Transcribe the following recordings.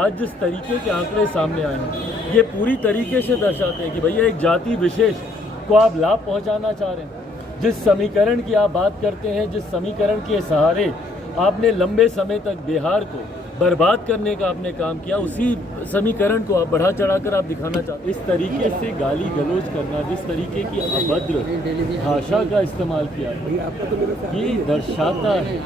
आज जिस तरीके के आंकड़े सामने आए हैं ये पूरी तरीके से दर्शाते हैं कि भैया एक जाति विशेष को आप लाभ पहुंचाना चाह रहे हैं। जिस समीकरण की आप बात करते हैं, जिस समीकरण के सहारे आपने लंबे समय तक बिहार को बर्बाद करने का आपने काम किया, उसी समीकरण को आप बढ़ा चढ़ाकर आप दिखाना चाहते। इस तरीके से गाली गलौज करना, जिस तरीके की अभद्र भाषा का इस्तेमाल किया, ये दर्शाता है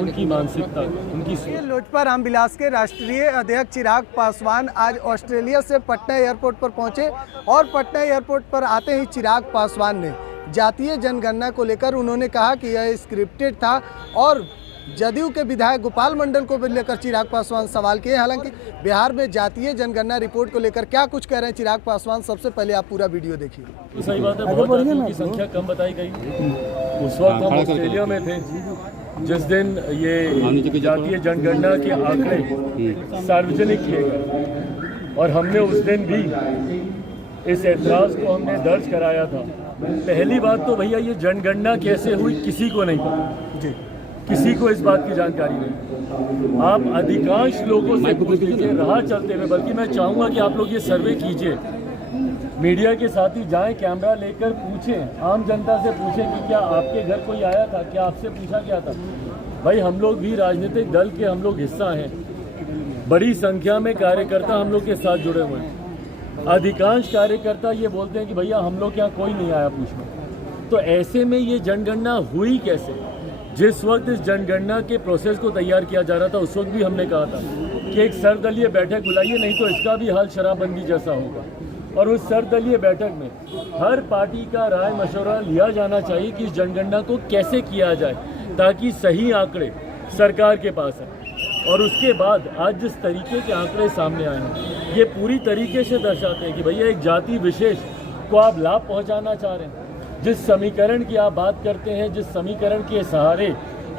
उनकी मानसिकता, उनकी लोजपा रामविलास के राष्ट्रीय अध्यक्ष चिराग पासवान आज ऑस्ट्रेलिया से पटना एयरपोर्ट पर पहुंचे और पटना एयरपोर्ट पर आते ही चिराग पासवान ने जातीय जनगणना को लेकर उन्होंने कहा कि यह स्क्रिप्टेड था और जदयू के विधायक गोपाल मंडल को लेकर चिराग पासवान सवाल किए। हालांकि बिहार में जातीय जनगणना रिपोर्ट को लेकर क्या कुछ कह रहे हैं चिराग पासवान, सबसे पहले आप पूरा वीडियो देखिए। तो सही बात है, बहुत जातियों की संख्या कम बताई गई। उस वक्त हम ऑस्ट्रेलिया में थे जिस दिन ये जातीय जनगणना के आंकड़े सार्वजनिक किए गए और हमने उस दिन भी इस ऐतराज को हमने दर्ज कराया था। पहली बात तो भैया ये जनगणना कैसे हुई किसी को नहीं पता जी, किसी को इस बात की जानकारी नहीं। आप अधिकांश लोगों से पूछ लीजिए राह चलते हुए, बल्कि मैं चाहूँगा कि आप लोग ये सर्वे कीजिए, मीडिया के साथ ही जाएं, कैमरा लेकर पूछें, आम जनता से पूछें कि क्या आपके घर कोई आया था, क्या आपसे पूछा गया था। भाई हम लोग भी राजनीतिक दल के हम लोग हिस्सा हैं, बड़ी संख्या में कार्यकर्ता हम लोग के साथ जुड़े हुए हैं। अधिकांश कार्यकर्ता ये बोलते हैं कि भैया हम लोग यहाँ कोई नहीं आया पूछने। तो ऐसे में ये जनगणना हुई कैसे? जिस वक्त इस जनगणना के प्रोसेस को तैयार किया जा रहा था उस वक्त भी हमने कहा था कि एक सर्वदलीय बैठक बुलाइए, नहीं तो इसका भी हाल शराबबंदी जैसा होगा। और उस सर्वदलीय बैठक में हर पार्टी का राय मशवरा लिया जाना चाहिए कि इस जनगणना को कैसे किया जाए ताकि सही आंकड़े सरकार के पास आए। और उसके बाद आज जिस तरीके के आंकड़े सामने आए हैं ये पूरी तरीके से दर्शाते हैं कि भैया एक जाति विशेष को आप लाभ पहुँचाना चाह रहे हैं। जिस समीकरण की आप बात करते हैं, जिस समीकरण के सहारे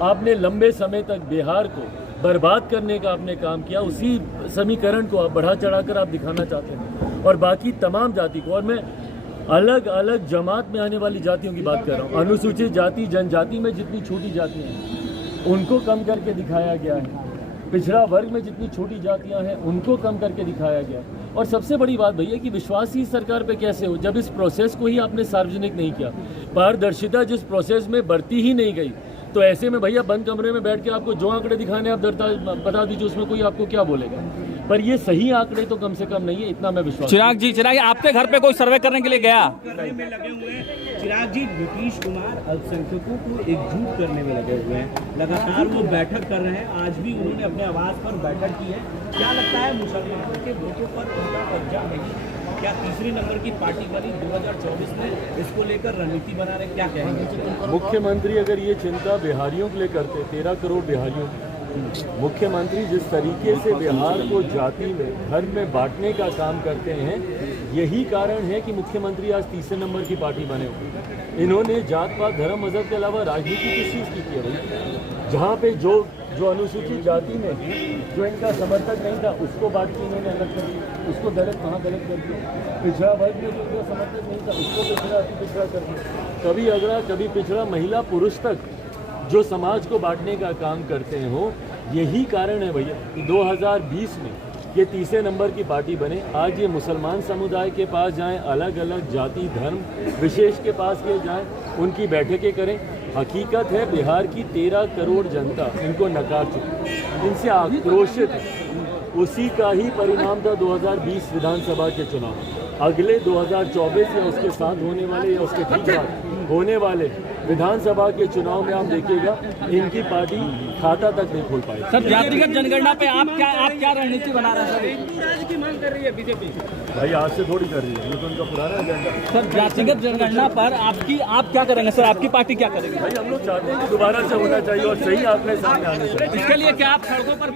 आपने लंबे समय तक बिहार को बर्बाद करने का आपने काम किया, उसी समीकरण को आप बढ़ा चढ़ाकर आप दिखाना चाहते हैं। और बाकी तमाम जाति को, और मैं अलग अलग जमात में आने वाली जातियों की बात कर रहा हूँ, अनुसूचित जाति जनजाति में जितनी छोटी जातियाँ हैं उनको कम करके दिखाया गया है, पिछड़ा वर्ग में जितनी छोटी जातियां हैं उनको कम करके दिखाया गया। और सबसे बड़ी बात भैया कि विश्वास ही सरकार पे कैसे हो जब इस प्रोसेस को ही आपने सार्वजनिक नहीं किया, पारदर्शिता जिस प्रोसेस में बढ़ती ही नहीं गई। तो ऐसे में भैया बंद कमरे में बैठ के आपको जो आंकड़े दिखाने आप बता दीजिए, उसमें कोई आपको क्या बोलेगा। पर ये सही आंकड़े तो कम से कम नहीं है, इतना मैं विश्वास। चिराग जी आपके घर पे कोई सर्वे करने के लिए गया? करने में लगे हुए हैं चिराग जी। नीतीश कुमार अल्पसंख्यकों को एकजुट करने में लगे हुए हैं, लगातार वो बैठक कर रहे हैं। आज भी उन्होंने अपने आवास पर बैठक की है। क्या लगता है मुसलमानों के वोटों पर उनका कब्जा नहीं? क्या तीसरी नंबर की पार्टी बनी 2024 में इसको लेकर रणनीति बना रहे, क्या कहेंगे? मुख्यमंत्री अगर ये चिंता बिहारियों के लिए करते, 13 करोड़ बिहारियों, मुख्यमंत्री जिस तरीके से बिहार को जाति में धर्म में बांटने का काम करते हैं, यही कारण है कि मुख्यमंत्री आज तीसरे नंबर की पार्टी बने हुए। इन्होंने जात पात धर्म मजहब के अलावा राजनीति किस चीज़ की है भाई? जहाँ पे जो अनुसूचित जाति में जो इनका समर्थक नहीं था उसको बांट के इन्होंने अलग कर दिया, उसको कहाँ गलत कर दिया। पिछड़ा वर्ग में जो इनका समर्थक नहीं था उसको पिछड़ा कर दिया। कभी अगड़ा कभी पिछड़ा, महिला पुरुष तक जो समाज को बांटने का काम करते हो, यही कारण है भैया कि 2020 में ये तीसरे नंबर की पार्टी बने। आज ये मुसलमान समुदाय के पास जाएं, अलग अलग जाति धर्म विशेष के पास ये जाएं, उनकी बैठकें करें। हकीकत है बिहार की 13 करोड़ जनता इनको नकार चुकी, इनसे आक्रोशित है। उसी का ही परिणाम था 2020 विधानसभा के चुनाव। अगले 2024 या उसके साथ होने वाले या उसके ठीक बाद होने वाले विधानसभा के चुनाव में आप देखिएगा इनकी पार्टी खाता तक नहीं खोल पाई। सर जातिगत जनगणना पे आप क्या रणनीति बना रहे हैं? राज्य की मांग कर रही है बीजेपी। भाई आज से थोड़ी कर रही है, ये तो उनका पुराना एजेंडा। सर जातिगत जनगणना पर आप क्या करेंगे सर? आपकी पार्टी क्या करेगी? भाई हम लोग चाहते हैं कि दोबारा से होना चाहिए और सही आंकड़े सामने आने चाहिए। इसके लिए क्या आप सड़कों पर